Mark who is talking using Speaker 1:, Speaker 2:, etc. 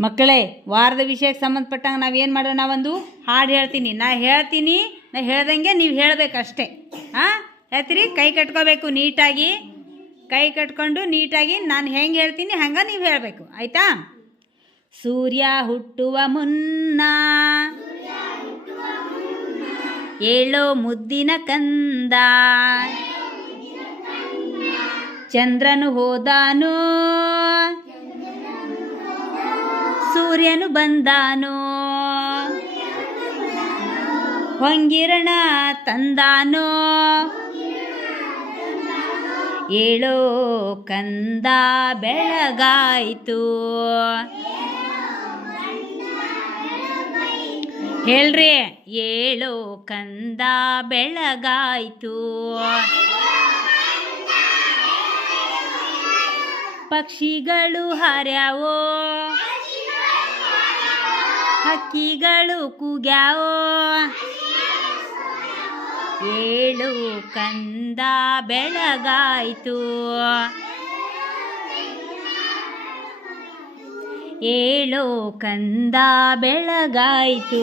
Speaker 1: ಮಕ್ಕಳೇ, ವಾರದ ವಿಷಯಕ್ಕೆ ಸಂಬಂಧಪಟ್ಟಂಗೆ ನಾವೇನು ಮಾಡೋಣ ಒಂದು ಹಾಡು ಹೇಳ್ತೀನಿ. ನಾ ಹೇಳ್ತೀನಿ, ನಾ ಹೇಳ್ದಂಗೆ ನೀವು ಹೇಳಬೇಕಷ್ಟೇ. ಹಾಂ ಹೇಳ್ತೀರಿ? ಕೈ ಕಟ್ಕೋಬೇಕು ನೀಟಾಗಿ. ಕೈ ಕಟ್ಕೊಂಡು ನೀಟಾಗಿ ನಾನು ಹೆಂಗೆ ಹೇಳ್ತೀನಿ ಹಂಗೆ ನೀವು ಹೇಳಬೇಕು. ಆಯಿತಾ? ಸೂರ್ಯ ಹುಟ್ಟುವ ಮುನ್ನ ಏಳೋ ಮುದ್ದಿನ ಕಂದ. ಚಂದ್ರನು ಹೋದಾನು ಸೂರ್ಯನು ಬಂದಾನೋ? ಹೊಂಗಿರಣ ತಂದಾನೋ? ಏಳೋ ಕಂದ ಬೆಳಗಾಯಿತು. ಹೇಳ್ರಿ ಏಳೋ ಕಂದ ಬೆಳಗಾಯಿತು. ಪಕ್ಷಿಗಳು ಹಾರ್ಯಾವೋ? ಹಕ್ಕಿಗಳು ಕೂಗ್ಯಾವೋ? ಏಳು ಕಂದ ಬೆಳಗಾಯ್ತು. ಏಳು ಕಂದ ಬೆಳಗಾಯ್ತು.